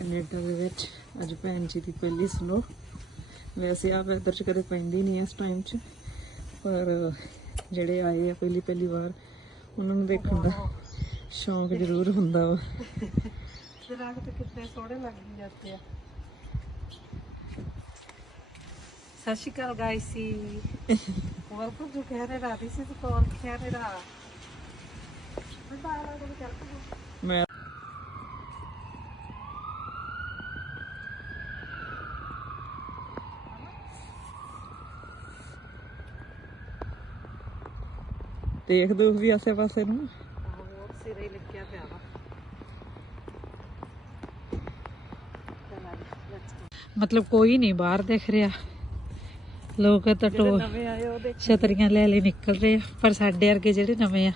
Canada ਦੇ ਵਿੱਚ ਅੱਜ ਭੈਣ ਜੀ ਦੀ ਪਹਿਲੀ ਸਨੋ ਵੈਸੇ ਆ ਵੈਦਰ ਚ ਕਦੇ ਪੈਂਦੀ ਨਹੀਂ ਇਸ ਟਾਈਮ ਚ, ਪਰ ਜਿਹੜੇ ਆਏ ਆ ਪਹਿਲੀ ਪਹਿਲੀ ਵਾਰ, ਉਹਨਾਂ ਨੂੰ ਦੇਖਣ ਦਾ ਸ਼ੌਂਕ ਜ਼ਰੂਰ ਹੁੰਦਾ ਵਾ। ਦਰਖਤ ਕਿੰਨੇ ਸੋਹਣੇ ਲੱਗਦੇ ਜਾਂਦੇ ਆ। Sat Shri Akal ਗਾਇਸੀ welcome to Canada this is call Canada ਬਾਹਰ ਆ ਕੇ ਦੇਖ ਦੋ ਵੀ ਆਸੇ ਪਾਸੇ ਨੂੰ। ਹੋਰ ਸਿਰੇ ਲੱਗਿਆ ਪਿਆ ਵਾ ਮਤਲਬ ਕੋਈ ਨਹੀਂ ਬਾਹਰ ਦਿਖ ਰਿਹਾ। ਲੋਕ ਤਾਂ ਟੋ ਦੇਖ। ਛਤਰੀਆਂ ਲੈ ਲੈ ਨਿਕਲ ਰਹੇ ਆ ਪਰ ਸਾਡੇ ਵਰਗੇ ਜਿਹੜੇ ਨਵੇਂ ਆ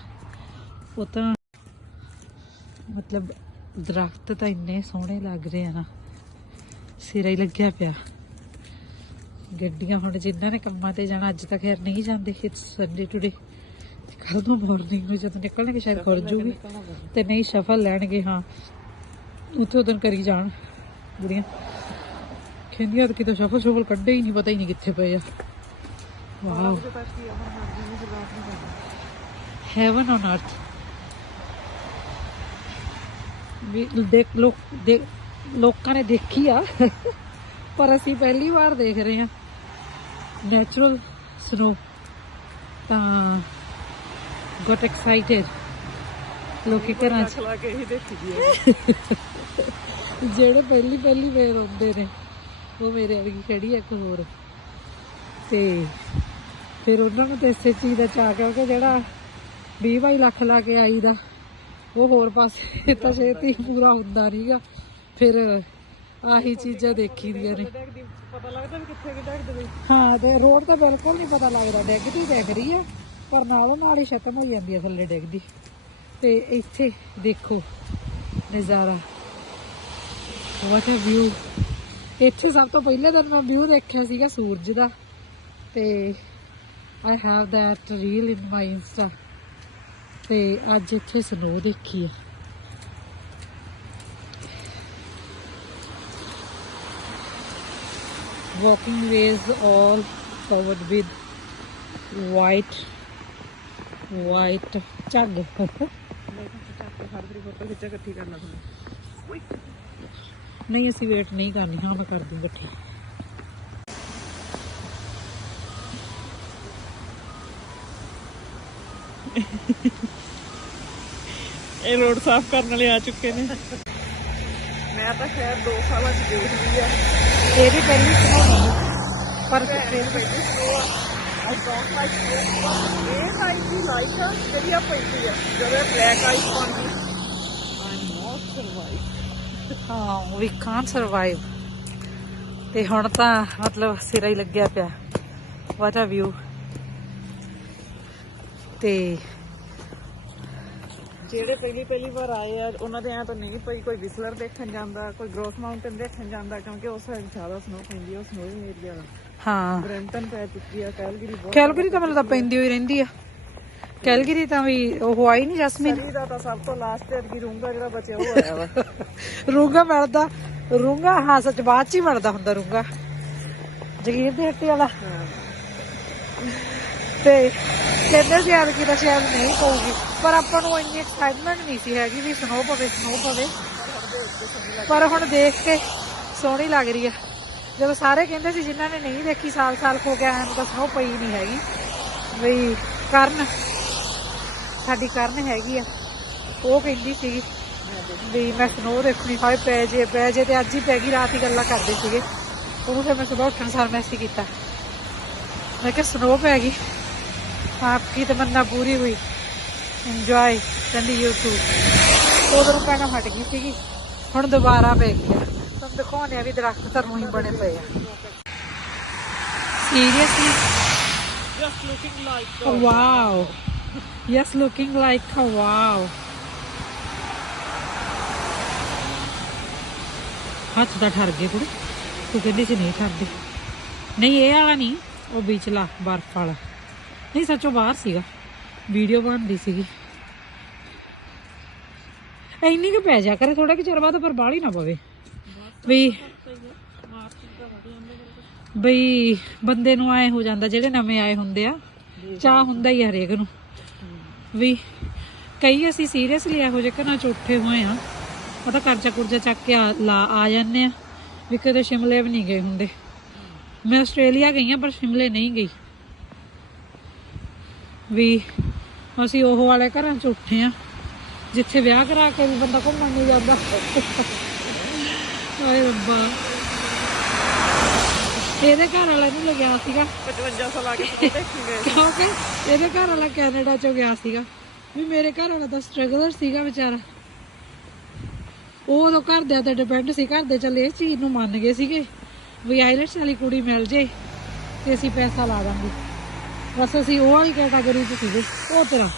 ਉਹ ਤਾਂ ਮਤਲਬ ਦਰਖਤ ਤਾਂ ਇੰਨੇ ਸੋਹਣੇ ਲੱਗ ਰਹੇ ਆ ਨਾ ਸਿਰਾ ਹੀ ਲੱਗਿਆ ਪਿਆ। ਗੱਡੀਆਂ ਹੁਣ ਜਿਨ੍ਹਾਂ ਨੇ ਕੰਮਾਂ ਤੇ ਜਾਣਾ ਅੱਜ ਤਾਂ ਖੈਰ ਨਹੀਂ ਜਾਂਦੇ ਇਟਸ ਸੰਡੇ ਟੁਡੇ ਕੱਲ ਨੂੰ ਮਾਰਨਿੰਗ ਨੂੰ ਜਦੋਂ ਨਿਕਲਣਗੇ ਸ਼ਾਇਦ ਖੁਰ ਜੂਗੀ ਤੇ ਨਹੀਂ ਸ਼ਫਲ ਲੈਣਗੇ ਹਾਂ। ਉੱਥੇ ਉਦੋਂ ਕਰੀ ਜਾਣ ਬੁੜੀਆਂ। ਕਹਿੰਦੀਆਂ ਕਿ ਤਾਂ ਸ਼ਫਲ ਸ਼ਫਲ ਕੱਢੇ ਹੀ ਨਹੀਂ ਪਤਾ ਹੀ ਨਹੀਂ ਕਿੱਥੇ ਪਏ ਆ। ਵਾਓ ਹੈਵਨ ਔਨ ਅਰਥ ਵੀ ਦੇਖ ਲੋਕ ਦੇ ਲੋਕਾਂ ਨੇ ਦੇਖੀ ਆ। ਪਰ ਅਸੀਂ ਪਹਿਲੀ ਵਾਰ ਦੇਖ ਰਹੇ ਹਾਂ। ਨੈਚੁਰਲ ਸਨੋ ਤਾਂ ਗੋਟ ਐਕਸਾਈਟਡ ਲੋਕੀ ਘਰਾਂ ਚ ਲਾ ਕੇ ਹੀ ਦੇਖੀ ਦੀ ਜਿਹੜੇ ਪਹਿਲੀ ਪਹਿਲੀ ਵੇਰ ਆਉਂਦੇ ਨੇ ਉਹ ਮੇਰੇ ਵਰਗੀ ਖੜੀ ਇੱਕ ਹੋਰ। ਤੇ ਫਿਰ ਉਹਨਾਂ ਨੂੰ ਤੇ ਇਸੇ ਚੀਜ਼ ਦਾ ਚਾਹ ਕਿਉਂਕਿ ਜਿਹੜਾ 20 22 ਲੱਖ ਲਾ ਕੇ ਆਈ ਦਾ ਉਹ ਹੋਰ ਪਾਸੇ ਤਾਂ ਛੇਤੀ ਪੂਰਾ ਹੁੰਦਾ ਨਹੀਂਗਾ ਫਿਰ ਆਹੀ ਚੀਜ਼ਾਂ ਦੇਖੀ ਦੀਆਂ ਨੇ। ਪਤਾ ਲੱਗਦਾ ਵੀ ਕਿੱਥੇ ਕਿ ਡੱਕਦੇ ਹਾਂ ਤੇ ਰੋਡ ਤਾਂ ਬਿਲਕੁਲ ਨਹੀਂ ਪਤਾ ਲੱਗਦਾ ਡਿੱਗਦੀ ਦਿਖ ਰਹੀ ਆ। ਪਰ ਨਾਲੋਂ ਨਾਲ ਹੀ ਖਤਮ ਹੋਈ ਜਾਂਦੀ ਹੈ ਥੱਲੇ ਡਿੱਗਦੀ। ਤੇ ਇੱਥੇ ਦੇਖੋ ਨਜ਼ਾਰਾ। ਵਾਟ ਅ ਵਿਊ ਇੱਥੇ ਸਭ ਤੋਂ ਪਹਿਲੇ ਦਿਨ ਮੈਂ ਵਿਊ ਦੇਖਿਆ ਸੀਗਾ ਸੂਰਜ ਦਾ। ਤੇ I have that reel in my insta ਤੇ ਅੱਜ ਇੱਥੇ ਸਨੋ ਦੇਖੀ ਆ। Walking ways all covered with white white ਝੱਗ। ਨਹੀਂ ਅਸੀਂ ਵੇਟ ਨਹੀਂ ਕਰਨੀ। ਹਾਂ ਮੈਂ ਕਰ ਦੂੰ ਇਕੱਠੀ। ਇਹ ਰੋਡ ਸਾਫ਼ ਕਰਨ ਵਾਲੇ ਆ ਚੁੱਕੇ ਨੇ। ਮੈਂ ਤਾਂ ਖੈਰ 2 ਸਾਲਾਂ ਚ ਦੇਖ ਲਈ ਆ। ਇਹਦੀ ਪਹਿਲੀ ਸੁਣਾਉਣੀ ਪਰ ਫਿਰ ਪਹਿਲੀ ਸਨੋ ਆ I don't ਇਹ ਟਾਈਪ ਦੀ ਲਾਈਕ ਆ, ਜਿਹੜੀ ਆ ਪੈਂਦੀ ਆ। ਜਦੋਂ ਬਲੈਕ ਆਈਸ ਪਾਉਂਦੀ I'm not survive. ਹਾਂ ਵੀ ਕਾਂਟ ਸਰਵਾਈਵ ਤੇ ਹੁਣ ਤਾਂ ਮਤਲਬ ਸਿਰਾ ਹੀ ਲੱਗਿਆ ਪਿਆ। ਵਾਟ ਆ ਵਿਊ ਤੇ ਜਿਹੜੇ ਪਹਿਲੀ ਪਹਿਲੀ ਵਾਰ ਆਏ ਆ, ਉਹਨਾਂ ਦੇ ਐ ਤਾਂ ਨਹੀਂ ਪਈ ਕੋਈ ਵਿਸਲਰ ਦੇਖਣ ਜਾਂਦਾ, ਕੋਈ ਗ੍ਰੋਸ ਮਾਊਂਟਨ ਦੇਖਣ ਜਾਂਦਾ, ਕਿਉਂਕਿ ਉਸ ਸਾਈਡ ਜ਼ਿਆਦਾ ਸਨੋ ਪੈਂਦੀ ਆ, ਉਹ ਏਰੀਆ ਦਾ। ਹਾਂ। ਬ੍ਰੈਂਟਨ ਪੈ ਚੁੱਕੀ ਆ ਕੈਲਗਰੀ ਬਹੁਤ ਕੈਲਗਰੀ ਤਾਂ ਤਾਂ ਪੈਂਦੀ ਹੋਈ ਰਹਿੰਦੀ ਆ। ਕੈਲਗਰੀ ਤਾਂ ਵੀ ਉਹ ਆਈ ਨਹੀਂ ਜਸਮੀਨ। ਸਰੀ ਦਾ ਤਾਂ ਸਭ ਤੋਂ ਲਾਸਟ ਤੇ ਅਰਗੀ ਰੂੰਗਾ ਜਿਹੜਾ ਬਚਿਆ ਉਹ ਆਇਆ ਵਾ। ਰੂੰਗਾ ਮਿਲਦਾ ਰੂੰਗਾ ਹਾਂ ਸੱਚ ਬਾਅਦ ਚ ਹੀ ਮਿਲਦਾ ਹੁੰਦਾ ਰੂੰਗਾ। ਜਗੀਰ ਦੇ ਹੱਟੀ ਵਾਲਾ। ਤੇ ਕਹਿੰਦੇ ਸੀ ਯਾਰ ਕਿ ਤਾਂ ਸ਼ਾਇਦ ਨਹੀਂ ਪਊਗੀ ਪਰ ਆਪਾਂ ਨੂੰ ਇੰਨੀ ਐਕਸਾਈਟਮੈਂਟ ਨਹੀਂ ਸੀ ਹੈਗੀ ਵੀ ਸਨੋ ਪਵੇ ਸਨੋ ਪਵੇ। ਪਰ ਹੁਣ ਦੇਖ ਕੇ ਸੋਹਣੀ ਲੱਗ ਰਹੀ ਆ। ਜਦੋਂ ਸਾਰੇ ਕਹਿੰਦੇ ਸੀ ਜਿਨ੍ਹਾਂ ਨੇ ਨਹੀਂ ਦੇਖੀ ਸਾਲ ਸਾਲ ਹੋ ਗਿਆ ਐਨ ਤਾਂ ਸਨੋ ਪਈ ਨਹੀਂ ਹੈਗੀ। ਬਈ ਕਰਨ, ਸਾਡੀ ਕਰਨ ਹੈਗੀ ਆ। ਉਹ ਕਹਿੰਦੀ ਸੀਗੀ ਵੀ ਮੈਂ ਸਨੋ ਦੇਖਣੀ, ਹਾਏ ਪੈ ਜੇ ਪੈ ਜੇ ਤੇ ਅੱਜ ਹੀ ਪੈ ਗਈ, ਰਾਤ ਹੀ ਗੱਲਾਂ ਕਰਦੇ ਸੀਗੇ। ਉਹਨੂੰ ਫਿਰ ਮੈਂ ਸਵੇਰ ਉੱਠਣ ਸਾਰ ਮੈਸੇਜ ਕੀਤਾ। ਮੈਂ ਕਿਹਾ ਸਨੋ ਪੈ ਗਈ। ਆਪਕੀ ਤਮੰਨਾ ਪੂਰੀ ਹੋਈ। ਇੰਜੋਏ ਕਹਿੰਦੀ YouTube ਉਦੋਂ ਪੈਣਾ ਹਟ ਗਈ ਸੀਗੀ। ਹੁਣ ਦੁਬਾਰਾ ਪੈ ਗਈ ਦਿਖਾਉਂਦੇ ਆ ਵੀ ਦਰਖਤ ਤਾਂ ਰੂਹੀ ਬਣੇ ਪਏ ਆ। Seriously just looking like wow yes looking like wow. ਹੱਥ ਦਾ ਠਰ ਗਏ ਕੁੜੀ। ਤੂੰ ਕਹਿੰਦੀ ਸੀ ਨਹੀਂ ਠਰਦੇ। ਨਹੀਂ ਇਹ ਵਾਲਾ ਨਹੀਂ। ਉਹ ਵਿਚਲਾ ਬਰਫ ਵਾਲਾ। ਨਹੀਂ ਸੱਚੋ ਬਾਹਰ ਸੀਗਾ। ਵੀਡੀਓ ਬਣਦੀ ਸੀਗੀ। ਇੰਨੀ ਕੁ ਪੈ ਜਾ ਕਰੇ ਥੋੜਾ ਕਿ ਚਿਰ ਬਾਅਦ ਪਰ ਬਾਹਲੀ ਨਾ ਪਵੇ। ਵੀ ਬਈ ਬੰਦੇ ਨੂੰ ਆਏ ਹੋ ਜਾਂਦਾ, ਜਿਹੜੇ ਨਵੇਂ ਆਏ ਹੁੰਦੇ ਆ, ਚਾਹ ਹੁੰਦਾ ਹੀ ਹਰੇਕ ਨੂੰ। ਵੀ ਕਈ ਅਸੀਂ ਸੀਰੀਅਸਲੀ ਇਹੋ ਜਿਹੇ ਘਰਾਂ ਚ ਉੱਠੇ ਹੋਏ ਆ, ਉਹ ਤਾਂ ਕਰਜ਼ਾ ਕੁਰਜ਼ਾ ਚੱਕ ਕੇ ਲਾ, ਆ ਜਾਂਦੇ ਆ, ਵੀ ਕਦੇ ਸ਼ਿਮਲੇ ਵੀ ਨਹੀਂ ਗਏ ਹੁੰਦੇ। ਮੈਂ ਆਸਟ੍ਰੇਲੀਆ ਗਈ ਆ, ਪਰ ਸ਼ਿਮਲੇ ਨਹੀਂ ਗਈ। ਵੀ ਅਸੀਂ ਉਹ ਵਾਲੇ ਘਰਾਂ ਚ ਉੱਠੇ ਆ, ਜਿੱਥੇ ਵਿਆਹ ਕਰਾ ਕੇ ਵੀ ਬੰਦਾ ਘੁੰਮਣ ਨਹੀਂ ਜਾਂਦਾ। ਹਾਏ ਰੱਬਾ। ਇਹਦੇ ਘਰ ਵਾਲੇ ਨੂੰ ਲੱਗਿਆ ਸੀਗਾ। 5500 ਲਾ ਕੇ ਸਨੋ ਦੇਖੀ ਗਏ। ਕਿਉਂਕਿ ਇਹਦੇ ਘਰ ਵਾਲਾ ਕੈਨੇਡਾ ਚੋਂ ਗਿਆ ਸੀਗਾ। ਵੀ ਮੇਰੇ ਘਰ ਵਾਲਾ ਤਾਂ ਸਟਰਗਲਰ ਸੀਗਾ ਵਿਚਾਰਾ। ਉਹ ਉਦੋਂ ਘਰਦਿਆਂ ਤੇ ਡਿਪੈਂਡ ਸੀ ਘਰ ਦੇ ਚੱਲ ਇਸ ਚੀਜ਼ ਨੂੰ ਮੰਨ ਗਏ ਸੀਗੇ ਵੀ ਆਈਲੈਟਸ ਵਾਲੀ ਕੁੜੀ ਮਿਲ ਜੇ ਤੇ ਅਸੀਂ ਪੈਸਾ ਲਾ ਦਾਂਗੇ। ਬਸ ਅਸੀਂ ਉਹ ਵਾਲੀ ਕੈਟਾਗਰੀ 'ਚ ਸੀਗੇ ਉਹ ਤਰ੍ਹਾਂ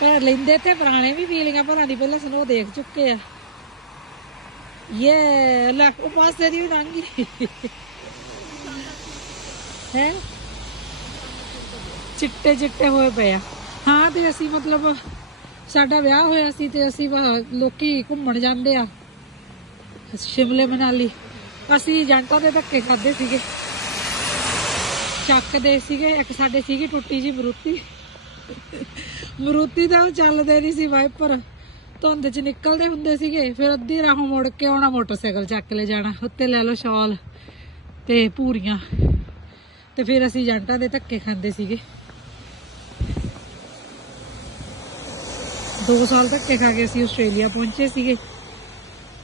ਪਰ ਲੈਂਦੇ ਤੇ ਪੁਰਾਣੇ ਵੀ ਫੀਲਿੰਗਾਂ ਭਰਾਂ ਦੀ, ਪਹਿਲਾਂ ਸਾਨੂੰ ਦੇਖ ਚੁੱਕੇ ਆ। ਇਹ ਲੈ, ਉਹ ਪਾਸੇ ਦੀ ਵੀ ਹੈ? ਚਿੱਟੇ ਚਿੱਟੇ ਹੋਏ ਪਏ ਆ। ਹਾਂ ਤੇ ਅਸੀਂ ਮਤਲਬ, ਸਾਡਾ ਵਿਆਹ ਹੋਇਆ ਸੀ ਤੇ ਅਸੀਂ ਲੋਕੀ ਘੁੰਮਣ ਜਾਂਦੇ ਆ, ਸ਼ਿਮਲੇ ਮਨਾਲੀ। ਅਸੀਂ ਏਜੰਟਾਂ ਦੇ ਧੱਕੇ ਖਾਦੇ ਸੀਗੇ। ਚੱਕਦੇ ਸੀਗੇ, ਇੱਕ ਸਾਡੇ ਸੀਗੀ ਟੁੱਟੀ ਜੀ ਬਰੂਤੀ ਮਰੂਤੀ ਦਾ ਚੱਲਦੇ ਨਹੀਂ ਸੀ ਵਾਈਪਰ। ਧੁੰਦ 'ਚ ਨਿਕਲਦੇ ਹੁੰਦੇ ਸੀਗੇ। ਫਿਰ ਅੱਧੀ ਰਾਹੋਂ ਮੁੜ ਕੇ ਆਉਣਾ ਮੋਟਰਸਾਈਕਲ ਚੱਕ ਲੈ ਜਾਣਾ। ਉੱਤੇ ਲੈ ਲਓ ਸ਼ਾਲ ਤੇ ਪੂਰੀਆਂ। ਤੇ ਫਿਰ ਅਸੀਂ ਏਜੰਟਾਂ ਦੇ ਧੱਕੇ ਖਾਂਦੇ ਸੀਗੇ। 2 ਸਾਲ ਧੱਕੇ ਖਾ ਕੇ ਅਸੀਂ ਆਸਟ੍ਰੇਲੀਆ ਪਹੁੰਚੇ ਸੀਗੇ।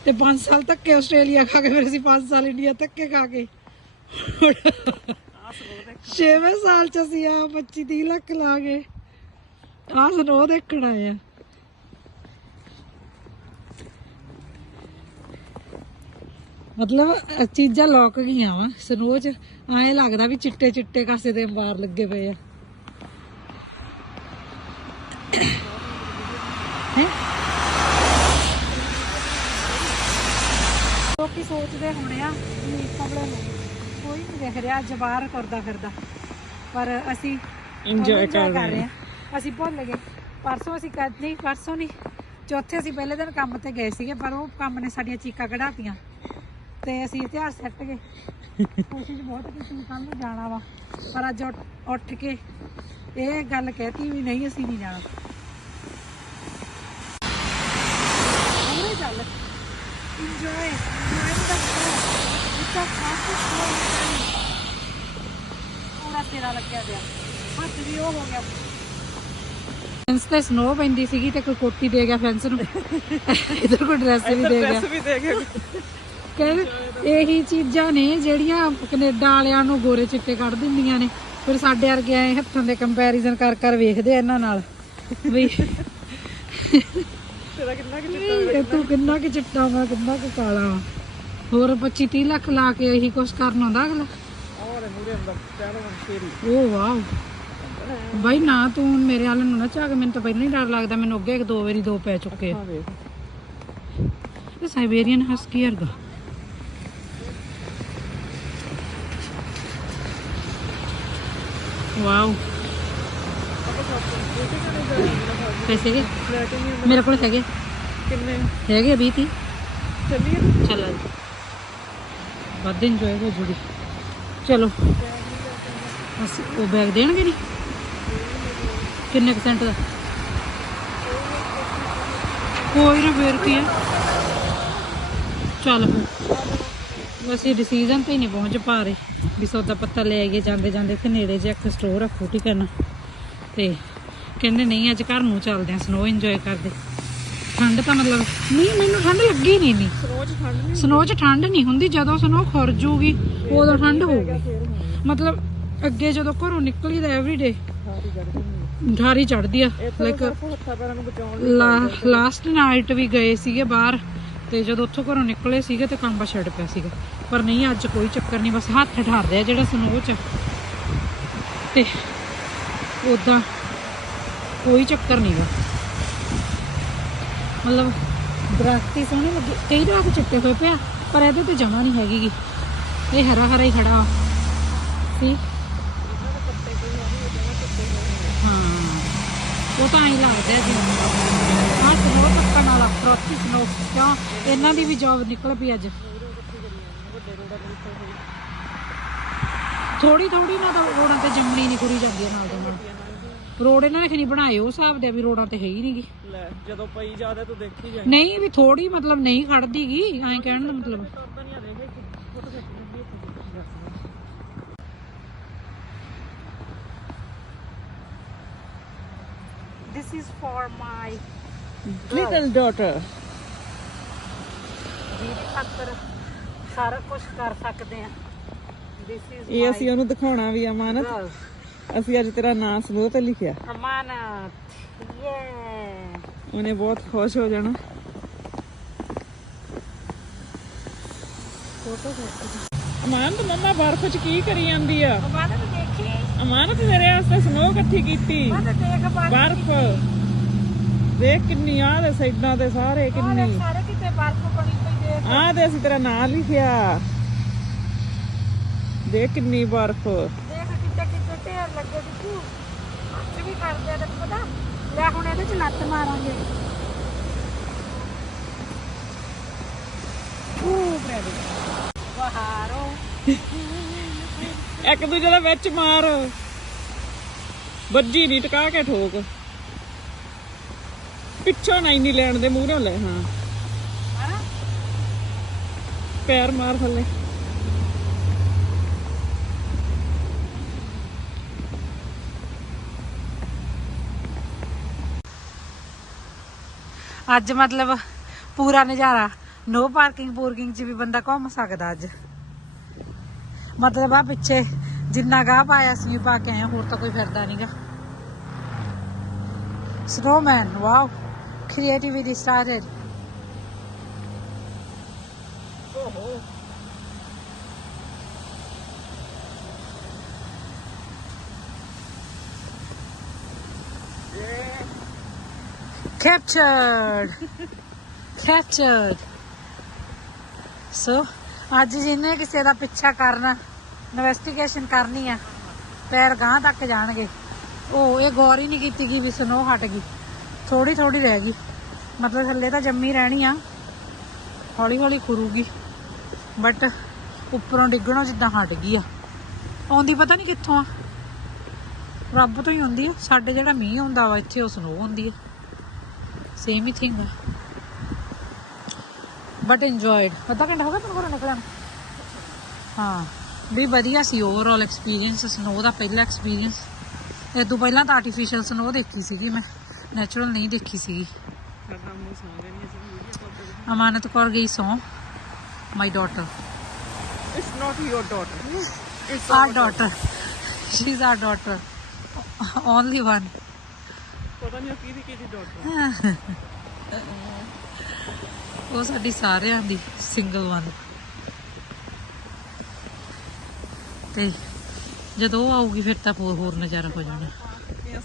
ਤੇ 5 ਸਾਲ ਧੱਕੇ ਆਸਟ੍ਰੇਲੀਆ ਖਾ ਕੇ ਫਿਰ ਅਸੀਂ 5 ਸਾਲ ਇੰਡੀਆ ਧੱਕੇ ਖਾ ਕੇ। ਛੇਵੇਂ ਸਾਲ ਚ ਅਸੀਂ ਆ 25 30 ਲੱਖ ਲਾ ਗਏ। ਆਹ ਸਨੋ ਦੇਖਣ ਆਏ ਆ। ਮਤਲਬ ਚੀਜ਼ਾਂ ਲੋਕ ਗਈਆਂ ਵਾ ਸਨੋ ਚ ਐਂ ਲੱਗਦਾ ਵੀ ਚਿੱਟੇ ਚਿੱਟੇ ਕਾਸੇ ਦੇ ਅੰਬਾਰ ਲੱਗੇ ਪਏ ਆ। ਲੋਕੀ ਸੋਚਦੇ ਹੋਣੇ ਆ ਵੀ ਕਬਲੇ ਨੂੰ ਕੋਈ ਨਹੀਂ ਦੇਖ ਰਿਹਾ ਬਾਹਰ ਕਰਦਾ ਫਿਰਦਾ। ਪਰ ਅਸੀਂ enjoy ਕਰ ਰਹੇ ਆ। ਅਸੀਂ ਭੁੱਲ ਗਏ। ਪਰਸੋਂ ਅਸੀਂ ਕਰ ਨਹੀਂ ਪਰਸੋਂ ਨਹੀਂ ਚੌਥੇ ਅਸੀਂ ਪਹਿਲੇ ਦਿਨ ਕੰਮ ਤੇ ਗਏ ਸੀਗੇ ਪਰ ਉਹ ਕੰਮ ਨੇ ਸਾਡੀਆਂ ਚੀਕਾਂ ਕਢਾਤੀਆਂ। ਤੇ ਅਸੀਂ ਇਤਿਹਾਸ ਸੱਟ ਗਏ। ਕੋਸ਼ਿਸ਼ ਬਹੁਤ ਕੀਤੀ ਕੱਲ ਨੂੰ ਜਾਣਾ ਵਾ ਪਰ ਅੱਜ ਉੱਠ- ਕੇ ਇਹ ਗੱਲ ਕਹਿਤੀ ਵੀ ਨਹੀਂ ਅਸੀਂ ਨਹੀਂ ਜਾਣਾ। ਉਹਨੇ ਚੱਲ ਇੰਜੋਏ ਇੰਜੋਏ ਦਾ ਇੱਕਾ ਖਾਸ ਪੂਰਾ ਤੇਰਾ ਲੱਗਿਆ ਪਿਆ। ਹੱਥ ਵੀ ਉਹ ਹੋ ਗਿਆ। ਫੈਂਸ ਤੇ ਸਨੋ ਪੈਂਦੀ ਸੀਗੀ ਤੇ ਕੋਈ ਕੋਟੀ ਦੇ ਗਿਆ ਫੈਂਸ ਨੂੰ। ਇਧਰ ਕੋਈ ਡਰੈਸ ਵੀ ਦੇ ਗਿਆ। ਵੀ ਦੇ ਕਹਿੰਦੇ ਇਹੀ ਚੀਜ਼ਾਂ ਨੇ ਜਿਹੜੀਆਂ ਕੈਨੇਡਾ ਵਾਲਿਆਂ ਨੂੰ ਗੋਰੇ ਚਿੱਟੇ ਕੱਢ ਦਿੰਦੀਆਂ ਨੇ। ਫਿਰ ਸਾਡੇ ਵਰਗੇ ਐ ਹੱਥਾਂ ਦੇ ਕੰਪੈਰੀਜ਼ਨ ਕਰ ਕਰ ਵੇਖਦੇ ਆ ਇਹਨਾਂ ਨਾਲ। ਵੀ ਤੇਰਾ ਕਿੰਨਾ ਕਿ ਇਹ ਤੂੰ ਕਿੰਨਾ ਕਿ ਚਿੱਟਾ ਵਾ ਕਿੰਨਾ ਕਿ ਕਾਲਾ ਵਾ। ਹੋਰ 25 30 ਲੱਖ ਲਾ ਕੇ ਇਹੀ ਕੁਛ ਕਰਨ ਆਉਂਦਾ ਅਗਲਾ। ਔਰ ਮੂਰੇ ਅੰਦਰ ਚਾਹ ਫੇਰੀ ਓ ਵਾਓ। ਬਾਈ ਨਾ ਤੂੰ ਮੇਰੇ ਹਾਲ ਨੂੰ ਨਾ ਝਾਕ ਮੈਨੂੰ ਤਾਂ ਪਹਿਲਾਂ ਹੀ ਡਰ ਲੱਗਦਾ ਮੈਨੂੰ ਅੱਗੇ ਇੱਕ ਦੋ ਵਾਰੀ ਦੋ ਪੈ ਚੁੱਕੇ ਆ। ਇਹ ਸਾਈਬੇਰੀਅਨ ਹਸਕੀ ਵਰਗਾ। ਵਾਓ ਪੈਸੇ ਨਹੀਂ ਮੇਰੇ ਕੋਲ ਹੈਗੇ। ਕਿੰਨੇ? ਹੈਗੇ 20 30 ਚੱਲੀਏ। ਚਲੋ ਵੱਧ ਇੰਜੋਏ ਹੋ ਜੂਗੀ। ਚਲੋ। ਅਸੀਂ ਉਹ ਬੈਗ ਦੇਣਗੇ ਨਹੀਂ ਕਿੰਨੇ ਪਰਸੈਂਟ ਦਾ? ਕੋਈ ਨਾ ਫੇਰ ਕੀ ਹੈ ਚੱਲ ਫਿਰ। ਅਸੀਂ ਡਿਸੀਜਨ ਤੇ ਨਹੀਂ ਪਹੁੰਚ ਪਾ ਰਹੇ ਵੀ ਸੌਦਾ ਪੱਤਾ ਲੈ ਆਈਏ ਜਾਂਦੇ ਜਾਂਦੇ ਇੱਥੇ ਨੇੜੇ ਜਿਹਾ ਇੱਕ ਸਟੋਰ ਰੱਖੋ ਠੀਕ ਹੈ ਨਾ ਤੇ ਕਹਿੰਦੇ ਨਹੀਂ ਅੱਜ ਘਰ ਨੂੰ ਚੱਲਦੇ ਆ ਸਨੋ ਇੰਜੋਏ ਕਰਦੇ। ਠੰਡ ਤਾਂ ਮਤਲਬ ਨਹੀਂ ਮੈਨੂੰ ਠੰਡ ਲੱਗੀ ਨਹੀਂ ਨਹੀਂ ਰੋਜ਼ ਠੰਡ ਨਹੀਂ ਸਨੋ 'ਚ ਠੰਡ ਨਹੀਂ ਹੁੰਦੀ ਜਦੋਂ ਸਨੋ ਖੁਰ ਜੂਗੀ ਉਦੋਂ ਠੰਡ ਹੋਊਗੀ। ਮਤਲਬ ਅੱਗੇ ਜਦੋਂ ਘਰੋਂ ਨਿਕਲੀਦਾ ਐਵਰੀਡੇ ਠਾਰੀ ਚੜਦੀ ਆ ਲਾਈਕ ਲਾਸਟ ਨਾਈਟ ਵੀ ਗਏ ਸੀਗੇ ਬਾਹਰ ਤੇ ਜਦੋਂ ਉੱਥੋਂ ਘਰੋਂ ਨਿਕਲੇ ਸੀਗੇ ਤੇ ਕੰਬਾ ਛੱਡ ਪਿਆ ਸੀਗਾ। ਪਰ ਨਹੀਂ ਅੱਜ ਕੋਈ ਚੱਕਰ ਨਹੀਂ ਬਸ ਹੱਥ ਠਾਰਦੇ ਆ ਜਿਹੜਾ ਸਨੋ 'ਚ ਤੇ ਉਦਾਂ ਕੋਈ ਚੱਕਰ ਨਹੀਂਗਾ ਮਤਲਬ ਦਰਖਤੀ ਸੋਹਣੇ ਲੱਗੇ। ਕਈ ਦਰਖਤ ਚਿੱਟੇ ਹੋਏ ਪਿਆ ਪਰ ਇਹਦੇ ਤੇ ਜਮਾ ਨਹੀਂ ਹੈਗੀ ਇਹ ਹਰਾ ਹਰਾ ਹੀ ਖੜਾ ਸੀ ਉਹ ਤਾਂ ਐਂ ਲੱਗਦਾ ਜਿਵੇਂ ਆਹ ਸਨੋ ਟੱਕਣ ਵਾਲਾ ਫਰੋਤੀ ਸਨੋ ਕਿਉਂ? ਇਹਨਾਂ ਦੀ ਵੀ ਜੌਬ ਨਿਕਲ ਪਈ ਅੱਜ। ਥੋੜੀ ਥੋੜੀ ਨਾ ਤਾਂ ਰੋਡਾਂ ਤੇ ਜੰਮਣੀ ਨਹੀਂ ਕੁਰੀ ਜਾਂਦੀ ਨਾਲ ਦੇ ਨਾਲ ਰੋਡ ਇਹਨਾਂ ਨੇ ਖਣੀ ਬਣਾਏ ਉਹ ਹਿਸਾਬ ਦੇ ਵੀ ਰੋਡਾਂ ਤੇ ਹੈ ਹੀ ਨਹੀਂਗੀ। ਲੈ ਜਦੋਂ ਪਈ ਜਾਦੇ ਤੂੰ ਦੇਖੀ ਜਾਏ ਨਹੀਂ ਵੀ ਥੋੜੀ ਮਤਲਬ ਨਹੀਂ ਖੜਦੀਗੀ ਐਂ ਕਹਿਣ ਦਾ ਮਤਲਬ ਕਰਦਾ ਨਹੀਂ ਆ ਦੇਖ ਫੋਟੋ ਖਿੱਚ ਲੈਂਦੀ ਇੱਥੇ this is for my little daughter ਜਿਹਦੇ ਖਾਤਰ ਸਾਰਾ ਕੁਝ ਕਰ ਸਕਦੇ ਆ this is ਇਹ ਅਸੀਂ ਉਹਨੂੰ ਦਿਖਾਉਣਾ ਵੀ ਅਮਾਨਤ girl ਅਸੀਂ ਅੱਜ ਤੇਰਾ ਨਾਮ ਸਮੂਹ ਤੇ ਲਿਖਿਆ। ਅਮਾਨਤ। ਯੇ ਉਹਨੇ ਬਹੁਤ ਖੁਸ਼ ਹੋ ਜਾਣਾ। ਫੋਟੋ ਖਿੱਚ ਅਮਾਨਤ ਮੰਮਾ ਬਰਫ਼ ਚ ਕੀ ਕਰੀ ਜਾਂਦੀ ਆ? ਅਮਾਨਤ ਅਮਾਨਤ ਤੇਰੇ ਵਾਸਤੇ ਸਨੋ ਇਕੱਠੀ ਕੀਤੀ। ਦੇਖ ਬਰਫ਼। ਦੇਖ ਕਿੰਨੀ ਆ ਦੇ ਸਾਈਡਾਂ ਤੇ ਸਾਰੇ ਕਿੰਨੀ। ਸਾਰੇ ਕਿਤੇ ਬਰਫ਼ ਬਣੀ ਪਈ ਦੇਖ। ਆ ਦੇ ਅਸੀਂ ਤੇਰਾ ਨਾਮ ਲਿਖਿਆ। ਦੇਖ ਕਿੰਨੀ ਬਰਫ਼। ਦੇਖ ਕਿੱਤੇ ਕਿੱਤੇ ਢੇਰ ਲੱਗੇ ਦਿੱਕੂ ਅੱਜ ਵੀ ਕਰਦੇ ਆ ਤੈਨੂੰ ਪਤਾ? ਲੈ ਹੁਣ ਇਹਦੇ ਚ ਲੱਤ ਮਾਰਾਂਗੇ। ਵਹਾਰੋ ਇੱਕ ਦੂਜੇ ਦੇ ਵਿੱਚ ਮਾਰ। ਵੱਜੀ ਨਹੀਂ ਟਕਾ ਕੇ ਠੋਕ। ਪਿੱਛੋਂ ਨਹੀਂ ਨਹੀਂ ਲੈਣ ਦੇ ਮੂਹਰੋਂ ਲੈ ਹਾਂ। ਪੈਰ ਮਾਰ ਥੱਲੇ। ਅੱਜ ਮਤਲਬ ਪੂਰਾ ਨਜ਼ਾਰਾ ਨੋ ਪਾਰਕਿੰਗ ਪੂਰਕਿੰਗ ਚ ਵੀ ਬੰਦਾ ਘੁੰਮ ਸਕਦਾ ਅੱਜ। ਮਤਲਬ ਆ ਪਿੱਛੇ ਜਿੰਨਾ ਗਾਹ ਪਾਇਆ ਸੀ ਪਾ ਕੇ ਆਏ ਹੋਰ ਤਾਂ ਕੋਈ ਫਿਰਦਾ ਨਹੀਂਗਾ snowman wow creativity started captured. Captured. So ਅੱਜ ਜਿਹਨੇ ਕਿਸੇ ਦਾ ਪਿੱਛਾ ਕਰਨਾ ਇਨਵੈਸਟੀਗੇਸ਼ਨ ਕਰਨੀ ਆ, ਪੈਰ ਗਾਂ ਤੱਕ ਜਾਣਗੇ। ਉਹ, ਇਹ ਗੌਰ ਹੀ ਨਹੀਂ ਕੀਤੀ ਗਈ ਵੀ ਸਨੋ ਹਟ ਗਈ। ਥੋੜੀ ਥੋੜੀ ਰਹਿ ਗਈ। ਮਤਲਬ ਥੱਲੇ ਤਾਂ ਜੰਮੀ ਰਹਿਣੀ ਆ। ਹੌਲੀ ਹੌਲੀ ਖੁਰੂਗੀ। ਬਟ ਉੱਪਰੋਂ ਡਿੱਗਣੋਂ ਜਿੱਦਾਂ ਹਟ ਗਈ ਆ। ਆਉਂਦੀ ਪਤਾ ਨਹੀਂ ਕਿੱਥੋਂ ਆ। ਰੱਬ ਤੋਂ ਹੀ ਹੁੰਦੀ ਆ। ਸਾਡੇ ਜਿਹੜਾ ਮੀਂਹ ਹੁੰਦਾ ਵਾ, ਇੱਥੇ ਉਹ ਸਨੋ ਹੁੰਦੀ ਆ। ਸੇਮ ਹੀ ਥਿੰਗ ਆ। ਬਟ ਇੰਜੋਇਡ ਅੱਧਾ ਘੰਟਾ ਹੋ ਗਿਆ ਤੁਹਾਨੂੰ ਘਰੋਂ ਨਿਕਲਣ? ਹਾਂ ਵੀ ਵਧੀਆ ਸੀ ਓਵਰਆਲ ਐਕਸਪੀਰੀਅੰਸ ਸਨੋ ਦਾ ਪਹਿਲਾ ਐਕਸਪੀਰੀਅੰਸ ਇਹ ਤੋਂ ਪਹਿਲਾਂ ਤਾਂ ਆਰਟੀਫੀਸ਼ੀਅਲ ਸਨੋ ਦੇਖੀ ਸੀਗੀ ਮੈਂ ਨੈਚੁਰਲ ਨਹੀਂ ਦੇਖੀ ਸੀਗੀ ਸੌਂ ਅਮਾਨਤ ਕੌਰ ਗਈ so my daughter it's not your daughter it's our daughter. she's our daughter. Only one. ਪਤਾ ਨਹੀਂ ਕਿਹਦੀ ਕਿਹਦੀ ਡਾਟਰ ਉਹ ਸਾਡੀ ਸਾਰਿਆਂ ਦੀ ਸਿੰਗਲ ਵਨ ਤੇ ਜਦੋਂ ਆਊਗੀ ਫਿਰ ਤਾਂ ਹੋਰ ਹੋਰ ਨਜ਼ਾਰਾ ਹੋ ਜਾਣਾ।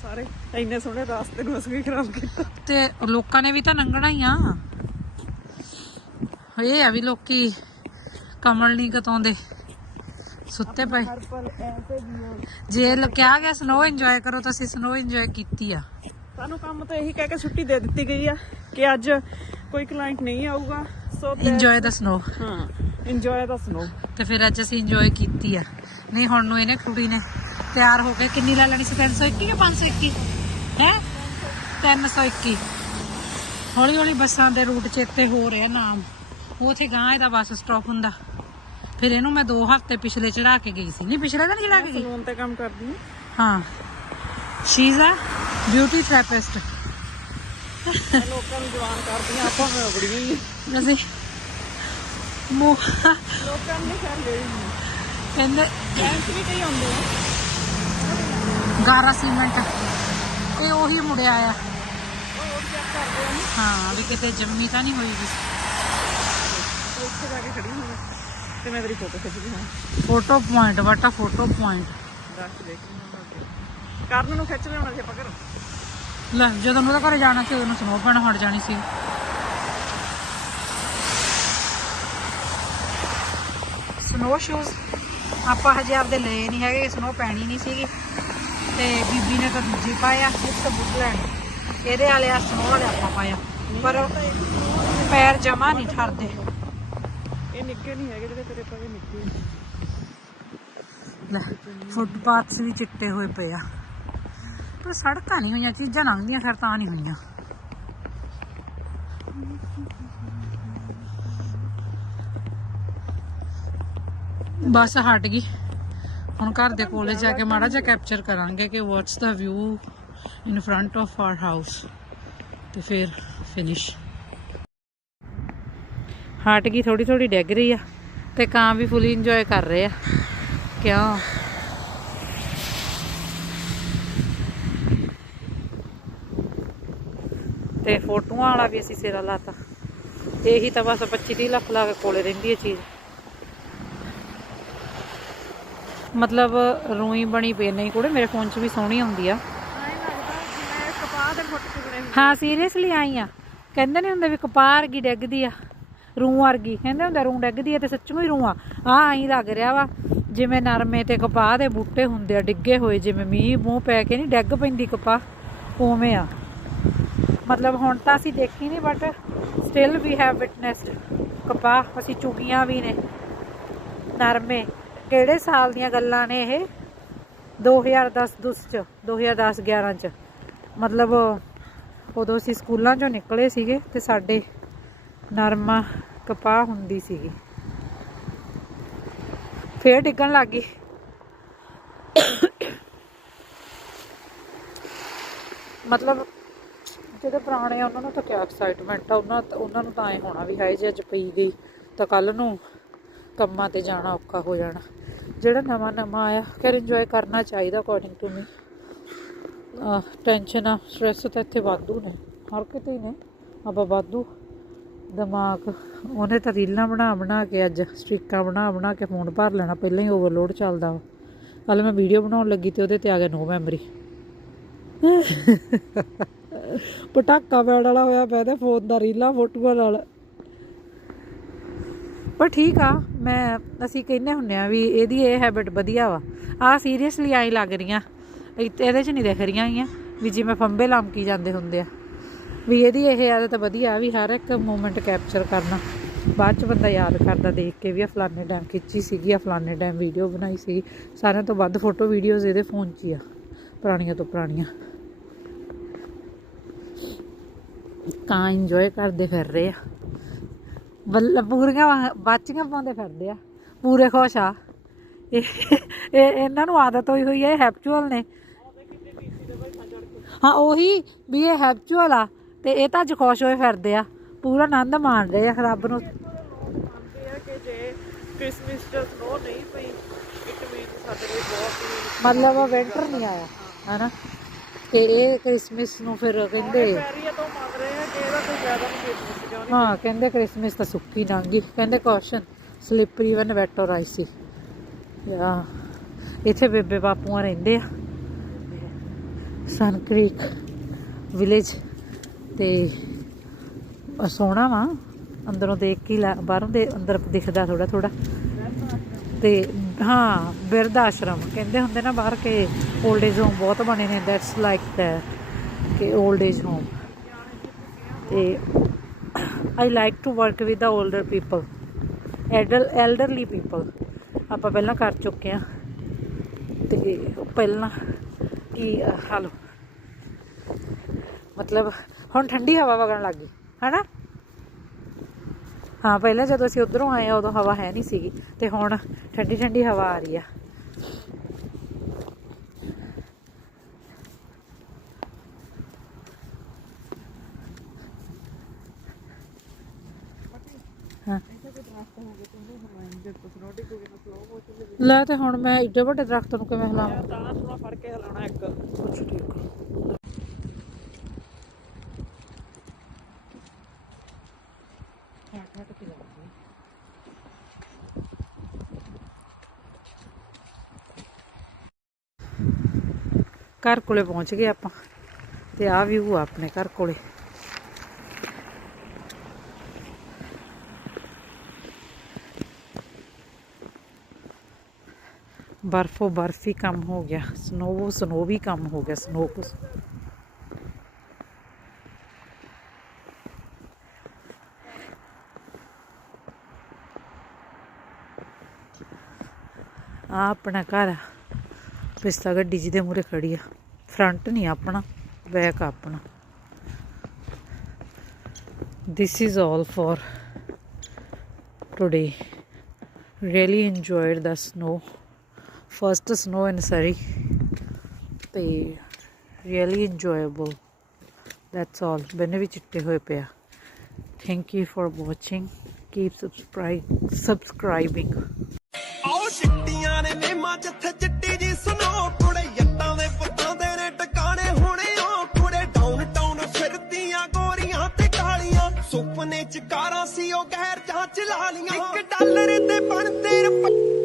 ਸਾਰੇ। ਇੰਨੇ ਸੋਹਣੇ ਰਾਸਤੇ ਨੂੰ ਅਸੀਂ ਖਰਾਬ ਕੀਤਾ। ਤੇ ਲੋਕਾਂ ਨੇ ਵੀ ਤਾਂ ਲੰਘਣਾ ਹੀ ਆ। ਇਹ ਆ ਵੀ ਲੋਕੀ ਕਮਲ ਨਹੀਂ ਕਤਾਉਂਦੇ ਸੁੱਤੇ ਪਏ। ਜੇ ਕਿਹਾ ਗਿਆ ਸਨੋ ਇੰਜੋਏ ਕਰੋ ਤਾਂ ਅਸੀਂ ਸਨੋ ਇੰਜੋਏ ਕੀਤੀ ਆ। ਸਾਨੂੰ ਕੰਮ ਤਾਂ ਇਹੀ ਕਹਿ ਕੇ ਛੁੱਟੀ ਦੇ ਦਿੱਤੀ ਗਈ ਆ ਕਿ ਅੱਜ ਕੋਈ ਕਲਾਇੰਟ ਨਹੀਂ ਆਊਗਾ ਸੋ ਇੰਜੋਏ ਦਾ ਸਨੋ ਹਾਂ ਇੰਜੋਏ ਦਾ ਸਨੋ ਤੇ ਫਿਰ ਅੱਜ ਅਸੀਂ ਇੰਜੋਏ ਕੀਤੀ ਆ। ਨਹੀਂ ਹੁਣ ਨੂੰ ਇਹਨੇ ਕੁੜੀ ਨੇ ਤਿਆਰ ਹੋ ਕੇ ਕਿੰਨੀ ਲੈ ਲੈਣੀ ਸੀ? 321 ਕਿ 521 ਹੈ? 321 ਹੌਲੀ ਹੌਲੀ ਬੱਸਾਂ ਦੇ ਰੂਟ ਚੇਤੇ ਹੋ ਰਿਹਾ ਨਾਮ। ਉਥੇ ਗਾਂ ਇਹਦਾ ਬੱਸ ਸਟਾਪ ਹੁੰਦਾ। ਫਿਰ ਇਹਨੂੰ ਮੈਂ 2 ਹਫ਼ਤੇ ਪਿਛਲੇ ਚੜਾ ਕੇ ਗਈ ਸੀ। ਨਹੀਂ ਪਿਛਲੇ ਤਾਂ ਨਹੀਂ ਚੜਾ ਕੇ ਗਈ? ਸਲੂਨ ਤੇ ਕੰਮ ਕਰਦੀ ਹਾਂ। She is a beauty therapist ਲੋਕਾਂ ਨੂੰ ਜਵਾਨ ਕਰਦੀ ਹਾਂ ਆਪਾਂ ਮੈਂ ਬੜੀਆਂ ਹੀ। ਅਸੀਂ ਮੂੰਹ ਲੋਕਾਂ ਨੇ ਕਰ ਲਈ ਕਹਿੰਦੇ ਜੈਂਟਸ ਵੀ ਕਈ ਆਉਂਦੇ ਆ। ਗਾਰਾ ਸੀਮੈਂਟ। ਇਹ ਉਹੀ ਮੁੜਿਆ ਆ। ਹਾਂ ਵੀ ਕਿਤੇ ਜੰਮੀ ਤਾਂ ਨਹੀਂ ਹੋਈ ਉਹ ਇੱਥੇ ਜਾ ਕੇ ਖੜੀ ਹੋਈ ਤੇ ਮੈਂ ਤੇਰੀ ਫੋਟੋ ਖਿੱਚਦੀ ਹਾਂ photo point what a photo point ਦੱਸ ਦੇਖ ਕਰਨ ਨੂੰ ਖਿੱਚ ਲਿਆਉਣਾ ਸੀ ਆਪਾਂ ਘਰੋਂ। ਲੈ ਜਦੋਂ ਉਹਦੇ ਘਰੇ ਜਾਣਾ ਸੀ ਉਹਨੂੰ ਸਨੋ ਪੈਣ ਹਟ ਜਾਣੀ ਸੀ। ਸਨੋ ਸ਼ੂਜ਼ ਆਪਾਂ ਹਜੇ ਆਪਦੇ ਲਏ ਨਹੀਂ ਹੈਗੇ ਸਨੋ ਪੈਣੀ ਨਹੀਂ ਸੀਗੀ। ਤੇ ਬੀਬੀ ਨੇ ਤਾਂ ਦੂਜੇ ਪਾਇਆ ਇੱਕ ਬੁੱਕਲੈਂਡ ਇਹਦੇ ਵਾਲੇ ਆ ਸਨੋ ਵਾਲੇ ਆਪਾਂ ਪਾਇਆ ਪਰ ਪੈਰ ਜਮਾ ਨਹੀਂ ਠਰਦੇ। ਇਹ ਨਿੱਕੇ ਨਹੀਂ ਹੈਗੇ ਜਿਹੜੇ ਤੇਰੇ ਪਏ ਨਿੱਕੇ ਲੈ ਫੁੱਟਪਾਥਸ ਵੀ ਚਿੱਟੇ ਹੋਏ ਪਏ ਆ। ਪਰ ਸੜਕਾਂ ਨਹੀਂ ਹੋਈਆਂ, ਚੀਜ਼ਾਂ ਲੰਘਦੀਆਂ, ਫਿਰ ਤਾਂ ਨਹੀਂ ਹੋਈਆਂ। ਬਸ ਹਟ ਗਈ। ਹੁਣ ਘਰ ਦੇ ਕੋਲੇ ਜਾ ਕੇ ਮਾੜਾ ਜਿਹਾ ਕੈਪਚਰ ਕਰਾਂਗੇ ਕਿ what's the view in front of our house ਤੇ ਫਿਰ ਫਿਨਿਸ਼ ਹਟ ਗਈ ਥੋੜੀ ਥੋੜੀ ਡਿੱਗ ਰਹੀ ਆ। ਤੇ ਕਾਂ ਵੀ ਫੁੱਲੀ ਇੰਜੋਏ ਕਰ ਰਹੇ ਆ। ਕਿਉਂ? ਤੇ ਫੋਟੋਆਂ ਵਾਲਾ ਵੀ ਅਸੀਂ ਸਿਰਾ ਲਾਤਾ। ਇਹੀ ਤਾਂ ਬਸ 25 30 ਲੱਖ ਲਾ ਕੇ ਕੋਲੇ ਰਹਿੰਦੀ ਹੈ ਚੀਜ਼। ਮਤਲਬ ਰੂਈ ਬਣੀ ਪਈ ਨਹੀਂ ਕੁੜੇ, ਮੇਰੇ ਫੋਨ 'ਚ ਵੀ ਸੋਹਣੀ ਆਉਂਦੀ ਆ। ਹਾਂ, ਸੀਰੀਅਸਲੀ ਆਈ ਆ। ਕਹਿੰਦੇ ਨਹੀਂ ਹੁੰਦੇ ਵੀ ਕਪਾਹ ਵਰਗੀ ਡਿੱਗਦੀ ਆ। ਰੂੰ ਵਰਗੀ। ਕਹਿੰਦੇ ਹੁੰਦੇ ਰੂੰ ਡਿੱਗਦੀ ਆ ਤੇ ਸੱਚਮੁੱਚ ਹੀ ਰੂੰ ਆ। ਆ ਆਈ ਲੱਗ ਰਿਹਾ ਵਾ, ਜਿਵੇਂ ਨਰਮੇ ਤੇ ਕਪਾਹ ਦੇ ਬੂਟੇ ਹੁੰਦੇ ਆ, ਡਿੱਗੇ ਹੋਏ, ਜਿਵੇਂ ਮੀਂਹ ਮੂੰਹ ਪੈ ਕੇ ਨਹੀਂ ਡਿੱਗ ਪੈਂਦੀ ਕਪਾਹ ਉਵੇਂ ਆ। ਮਤਲਬ ਹੁਣ ਤਾਂ ਅਸੀਂ ਦੇਖੀ ਨਹੀਂ but still we have witnessed ਕਪਾਹ, ਅਸੀਂ ਚੁਗੀਆਂ ਵੀ ਨੇ। ਨਰਮੇ, ਕਿਹੜੇ ਸਾਲ ਦੀਆਂ ਗੱਲਾਂ ਨੇ ਇਹ? 2010 ਦੁਸ ਚ 2010 11 ਚ। ਮਤਲਬ ਉਦੋਂ ਅਸੀਂ ਸਕੂਲਾਂ ਚੋਂ ਨਿਕਲੇ ਸੀਗੇ ਤੇ ਸਾਡੇ ਨਰਮਾ ਕਪਾਹ ਹੁੰਦੀ ਸੀਗੀ। ਫੇਰ ਡਿੱਗਣ ਲੱਗ ਗਈ। ਮਤਲਬ ਜਿਹੜੇ ਪੁਰਾਣੇ ਆ, ਉਹਨਾਂ ਨੂੰ ਤਾਂ ਕਿਆ ਐਕਸਾਈਟਮੈਂਟ ਆ, ਉਹਨਾਂ ਉਹਨਾਂ ਨੂੰ ਤਾਂ ਐ ਹੋਣਾ ਵੀ ਹਾਏ ਜੇ ਅੱਜ ਪਈ ਗਈ, ਤਾਂ ਕੱਲ ਨੂੰ ਕੰਮਾਂ ਤੇ ਜਾਣਾ ਔਖਾ ਹੋ ਜਾਣਾ। ਜਿਹੜਾ ਨਵਾਂ ਨਵਾਂ ਆਇਆ, ਖੈਰ ਇੰਜੋਏ ਕਰਨਾ ਚਾਹੀਦਾ ਅਕੋਰਡਿੰਗ ਟੂ ਮੀ ਟੈਨਸ਼ਨ ਆ ਸਟ੍ਰੈਸ ਤਾਂ ਇੱਥੇ ਵਾਧੂ ਨੇ, ਹਰ ਕਿਤੇ ਹੀ ਨੇ। ਆਪਾਂ ਵਾਧੂ ਦਿਮਾਗ, ਉਹਨੇ ਤਾਂ ਰੀਲਾਂ ਬਣਾ ਬਣਾ ਕੇ ਅੱਜ, ਸਟ੍ਰੀਕਾਂ ਬਣਾ ਬਣਾ ਕੇ ਫੋਨ ਭਰ ਲੈਣਾ, ਪਹਿਲਾਂ ਹੀ ਓਵਰਲੋਡ ਚੱਲਦਾ ਵਾ। ਕੱਲ ਮੈਂ ਵੀਡੀਓ ਬਣਾਉਣ ਲੱਗੀ ਤੇ ਉਹਦੇ ਤੇ ਆ ਗਿਆ ਨੋ ਮੈਮਰੀ ਪਟਾਕਾ ਪੈਣ ਵਾਲਾ ਹੋਇਆ ਪਿਆ ਤੇ ਫੋਨ ਦਾ ਰੀਲਾਂ, ਫੋਟੋਆਂ ਨਾਲ। ਪਰ ਠੀਕ ਆ, ਮੈਂ, ਅਸੀਂ ਕਹਿੰਦੇ ਹੁੰਨੇ ਆ ਵੀ ਇਹਦੀ ਇਹ ਹੈਬਿਟ ਵਧੀਆ ਵਾ। ਆ ਸੀਰੀਅਸਲੀ ਆਈ ਲੱਗ ਰਹੀਆਂ। ਇਹਦੇ ਚ ਨਹੀਂ ਦਿਖ ਰਹੀਆਂ ਗੀਆਂ ਵੀ ਜਿਵੇਂ ਫੰਬੇ ਲਮਕੀ ਜਾਂਦੇ ਹੁੰਦੇ ਆ। ਵੀ ਇਹਦੀ ਇਹ ਆਦਤ ਵਧੀਆ ਵੀ ਹਰ ਇੱਕ ਮੂਮੈਂਟ ਕੈਪਚਰ ਕਰਨਾ। ਬਾਅਦ ਚ ਬੰਦਾ ਯਾਦ ਕਰਦਾ ਦੇਖ ਕੇ ਵੀ ਆ ਫਲਾਣੇ ਟਾਈਮ ਖਿੱਚੀ ਸੀਗੀ ਆ ਫਲਾਣੇ ਟਾਈਮ ਵੀਡੀਓ ਬਣਾਈ ਸੀ ਸਾਰਿਆਂ ਤੋਂ ਵੱਧ ਫੋਟੋ ਵੀਡੀਓਜ਼ ਇਹਦੇ ਫੋਨ 'ਚ ਹੀ ਆ, ਪੁਰਾਣੀਆਂ ਤੋਂ ਪੁਰਾਣੀਆਂ। ਕਾਂ ਇੰਜੋਏ ਕਰਦੇ ਫਿਰ ਰਹੇ ਆ। ਬੱਲ ਪੂਰੀਆਂ ਬਾਚੀਆਂ ਪਾਉਂਦੇ ਫਿਰਦੇ ਆ। ਪੂਰੇ ਖੁਸ਼ ਆ। ਇਹ ਇਹ- ਇਹਨਾਂ ਨੂੰ ਆਦਤ ਹੋਈ ਹੋਈ ਹੈ ਹੈਪਚੁਅਲ ਨੇ। ਹਾਂ ਉਹੀ ਵੀ ਇਹ ਹੈਪਚੁਅਲ ਆ ਤੇ ਇਹ ਤਾਂ ਅੱਜ ਖੁਸ਼ ਹੋਏ ਫਿਰਦੇ ਆ। ਪੂਰਾ ਆਨੰਦ ਮਾਣ ਰਹੇ ਆ ਰੱਬ ਨੂੰ। ਮੰਨਦੇ ਆ ਕਿ ਜੇ ਕ੍ਰਿਸਮਸ ਚ ਸਨੋ ਨਹੀਂ ਪਈ ਇਟ ਮੀਨ ਸਾਡੇ ਲਈ ਬਹੁਤ ਹੀ ਮਤਲਬ ਵਿੰਟਰ ਨਹੀਂ ਆਇਆ ਹਨਾ? ਤੇ ਇਹ ਕ੍ਰਿਸਮਸ ਨੂੰ ਫਿਰ ਕਹਿੰਦੇ ਹਾਂ, ਕਹਿੰਦੇ ਕ੍ਰਿਸਮਸ ਤਾਂ ਸੁੱਕੀ ਲੰਘ ਕਹਿੰਦੇ caution slippery when wet or icy ਯਾ, ਇੱਥੇ ਬੇਬੇ ਬਾਪੂਆਂ ਰਹਿੰਦੇ ਆ। ਸਨ ਕ੍ਰੀਕ ਵਿਲੇਜ ਤੇ ਸੋਹਣਾ ਵਾ। ਅੰਦਰੋਂ ਦੇਖ ਕੇ ਹੀ ਬਾਹਰੋਂ ਦੇ, ਅੰਦਰ ਦਿਖਦਾ ਥੋੜਾ ਥੋੜਾ ਤੇ ਹਾਂ, ਬਿਰਧ ਆਸ਼ਰਮ। ਕਹਿੰਦੇ ਹੁੰਦੇ ਨਾ ਬਾਹਰ ਕੇ 올ਡ ਏਜ ਹੋਮ ਬਹੁਤ ਬਣੇ ਨੇ। ਦੈਟਸ ਲਾਈਕ ਦੈਟ ਕਿ 올ਡ ਏਜ ਹੋਮ ਤੇ I like to work with the older people elder elderly people ਆਪਾਂ ਪਹਿਲਾਂ ਕਰ ਚੁੱਕੇ ਆ ਤੇ ਪਹਿਲਾਂ ਕੀ ਹਾਲੋ ਮਤਲਬ ਹੁਣ ਠੰਡੀ ਹਵਾ ਵਗਣ ਲੱਗ ਗਈ, ਹੈਨਾ? ਹਾਂ, ਪਹਿਲਾਂ ਜਦੋਂ ਅਸੀਂ ਉਧਰੋਂ ਆਏ ਆ, ਉਦੋਂ ਹਵਾ ਹੈ ਨਹੀਂ ਸੀਗੀ। ਤੇ ਹੁਣ ਠੰਡੀ ਠੰਡੀ ਹਵਾ ਆ ਰਹੀ ਆ। ਲੈ ਤੇ ਹੁਣ ਮੈਂ ਏਡੇ ਵੱਡੇ ਦਰਖਤ ਨੂੰ ਕਿਵੇਂ ਹਿਲਾਵਾਂ? ਤਾਂ ਥੋੜਾ ਫੜ ਕੇ ਹਲਾਉਣਾ ਇੱਕ। ਅੱਛਾ ਠੀਕ ਘਰ ਕੋਲੇ ਪਹੁੰਚ ਗਏ ਆਪਾਂ ਤੇ ਆ ਵਿਊ ਆ ਆਪਣੇ ਘਰ ਕੋਲੇ। ਬਰਫੋ ਬਰਫੀ ਕੰਮ ਹੋ ਗਿਆ, ਸਨੋਵੋ ਸਨੋ ਵੀ ਕੰਮ ਹੋ ਗਿਆ ਸਨੋ ਕੁਸ ਆ ਆਪਣਾ ਘਰ ਪਿਸਤਾ ਗੱਡੀ ਜਿਹਦੇ ਮੂਰੇ ਖੜੀ ਆ। ਫਰੰਟ ਨਹੀਂ ਆਪਣਾ, ਬੈਕ ਆਪਣਾ। This is all for today really enjoyed the snow first snow in Surrey ਤੇ ਰੀਅਲੀ ਇੰਜੋਏਬਲ ਦੈਟਸ ਆਲ ਬੰਨੇ ਵੀ ਚਿੱਟੇ ਹੋਏ ਪਿਆ thank you for watching keep subscribe subscribing ਆਓ ਚਿੱਟੀਆਂ ਨੇ ਮੇਮਾ ਜਿੱਥੇ ਚਿੱਟੀ ਜੀ ਸਨੋ ਕੁੜੇ ਜੱਟਾਂ ਦੇ ਪੁੱਤਾਂ ਦੇ ਨੇ ਟਿਕਾਣੇ ਹੋਣੇ ਓ ਕੁੜੇ ਡਾਊਨ ਟਾਊਨ ਫਿਰਦੀਆਂ ਗੋਰੀਆਂ ਤੇ ਕਾਲੀਆਂ ਸੁਪਨੇ ਚ ਕਾਰਾਂ ਸੀ ਉਹ ਗਹਿਰ ਜਾਂ ਚਲਾ ਲੀਆਂ 1 ਡਾਲਰ ਤੇ ਬਣਦੇ ਰੁਪਏ